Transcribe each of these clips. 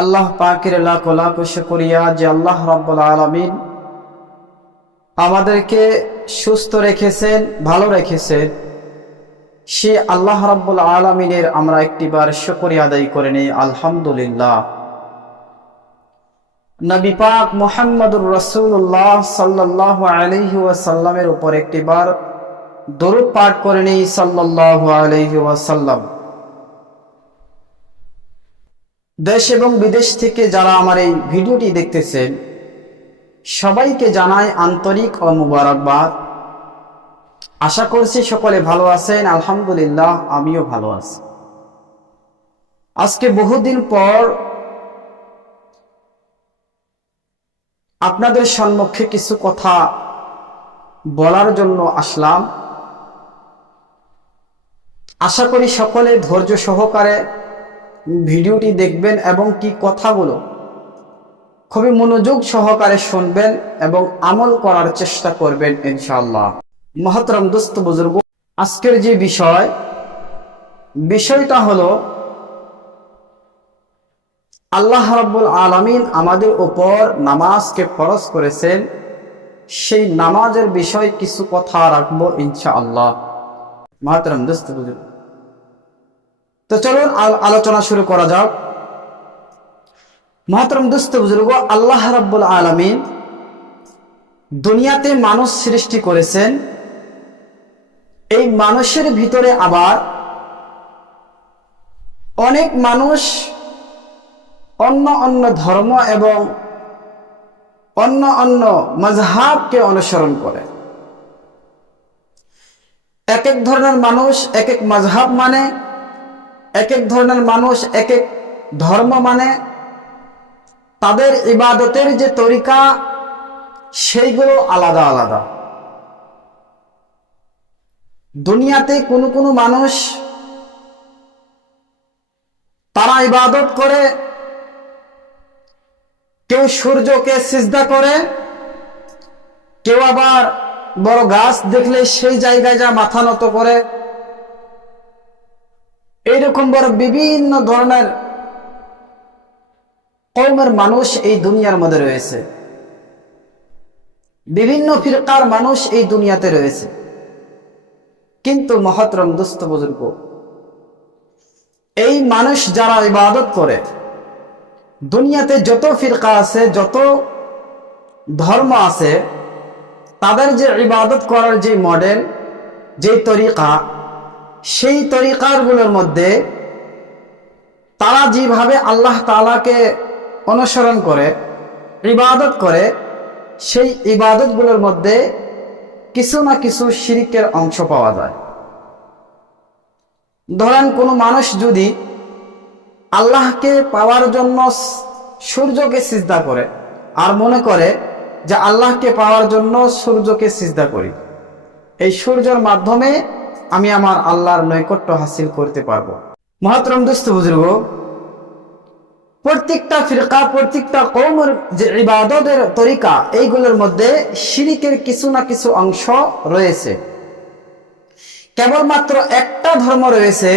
আল্লাহ পাকের লাখ লাখ শুকরিয়া যে আল্লাহ রাব্বুল আলামিন আমাদেরকে সুস্থ রেখেছেন, ভালো রেখেছেন। সে আল্লাহ রাব্বুল আলামিনের আমরা একটিবার শুকরিয়া আদায় করে নিই, আলহামদুলিল্লাহ। নবী পাক মুহাম্মদুর রাসূলুল্লাহ সাল্লাল্লাহু আলাইহি ওয়াসাল্লামের উপর একটিবার দরুদ পাঠ করে নিই, সাল্লাল্লাহু আলাইহি ওয়াসাল্লাম। দেশ এবং বিদেশ থেকে যারা আমার এই ভিডিওটি দেখতেছেন সবাইকে জানাই আন্তরিক ও মুবারকবাদ। আশা করছি সকলে ভালো আছেন, আলহামদুলিল্লাহ আমিও ভালো আছি। আজকে বহুদিন পর আপনাদের সম্মুখে কিছু কথা বলার জন্য আসলাম। আশা করি সকলে ধৈর্য সহকারে ভিডিওটি দেখবেন এবং কি কথাগুলো খুবই মনোযোগ সহকারে শুনবেন এবং আমল করার চেষ্টা করবেন ইনশাআল্লাহ। মহতরম দোস্ত বুজুর্গ, আজকের যে বিষয়টা হলো আল্লাহ রাব্বুল আলামিন আমাদের উপর নামাজকে ফরজ করেছেন। সেই নামাজের বিষয়ে কিছু কথা রাখবো ইনশাআল্লাহ। মহতরম দোস্ত বুজুর্গ, তো চলুন আলোচনা শুরু করা যাক। মহতরম দোস্ত বুজুর্গ, আল্লাহ রাব্বুল আলামিন দুনিয়াতে মানুষ সৃষ্টি করেছেন। এই মানুষের ভিতরে আবার অনেক মানুষ অন্য অন্য ধর্ম এবং অন্য অন্য মাযহাবকে অনুসরণ করে। এক এক ধরনের মানুষ এক এক মাযহাব মানে, এক এক ধরনের মানুষ এক এক ধর্ম মানে। তাদের ইবাদতের যে তরিকা সেইগুলো আলাদা আলাদা। দুনিয়াতে কোনো মানুষ তারা ইবাদত করে, কেউ সূর্যকে সিজদা করে, কেউ আবার বড় গাছ দেখলে সেই জায়গায় যা মাথা নত করে। এইরকম বড় বিভিন্ন ধরনের কওমের মানুষ এই দুনিয়ার মধ্যে রয়েছে, বিভিন্ন ফিরকার মানুষ এই দুনিয়াতে রয়েছে। কিন্তু মহতরম দোস্ত বুজুর্গ, এই মানুষ যারা ইবাদত করে, দুনিয়াতে যত ফিরকা আছে, যত ধর্ম আছে, তাদের যে ইবাদত করার যে মডেল, যে তরিকা, সেই তরিকাগুলোর মধ্যে তারা যেভাবে আল্লাহ তাআলাকে অনুসরণ করে, ইবাদত করে, সেই ইবাদতগুলোর মধ্যে কিছু না কিছু শিরকের অংশ পাওয়া যায়। ধরেন কোনো মানুষ যদি আল্লাহকে পাওয়ার জন্য সূর্যকে সিজদা করে আর মনে করে যে আল্লাহকে পাওয়ার জন্য সূর্যকে সিজদা করি, এই সূর্যের মাধ্যমে আমি আমার আল্লাহর নৈকট্য হাসিল করতে পারবো। মহতরম দোস্ত বুজুর্গ, প্রত্যেকটা ফিরকা, প্রত্যেকটা কওমের যে ইবাদতের তরিকা, এইগুলোর মধ্যে শিরকের কিছু না কিছু অংশ রয়েছে। কেবলমাত্র একটা ধর্ম রয়েছে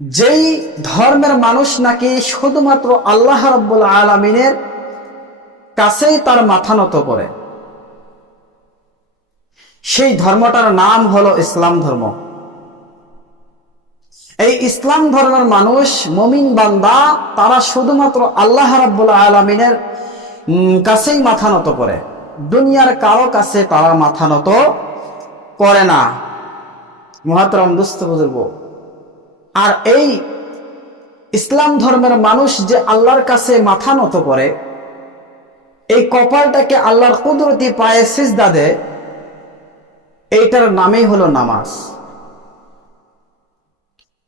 যেই ধর্মের মানুষ নাকি শুধুমাত্র আল্লাহ রাব্বুল আলামিনের কাছেই তার মাথা নত করে। সেই ধর্মটার নাম হলো ইসলাম ধর্ম। এই ইসলাম ধর্মের মানুষ, মুমিন বান্দা, তারা শুধুমাত্র আল্লাহ রাব্বুল আলামিনের কাছেই মাথা নত করে, দুনিয়ার কারো কাছে তারা মাথা নত করে না। মুহতারাম দোস্ত বুজুর্গ, আর এই ইসলাম ধর্মের মানুষ যে আল্লাহর কাছে মাথা নত করে, এই কপালটাকে আল্লাহর কুদরতি পায়ে সিজদা দেয়, এইটার নামই হলো নামাজ।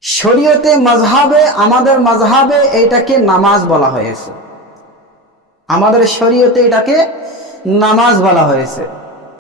শরীয়তে মাযহাবে, আমাদের মাযহাবে এইটাকে নামাজ বলা হয়েছে। আমাদের শরীয়তে এটাকে নামাজ বলা হয়েছে।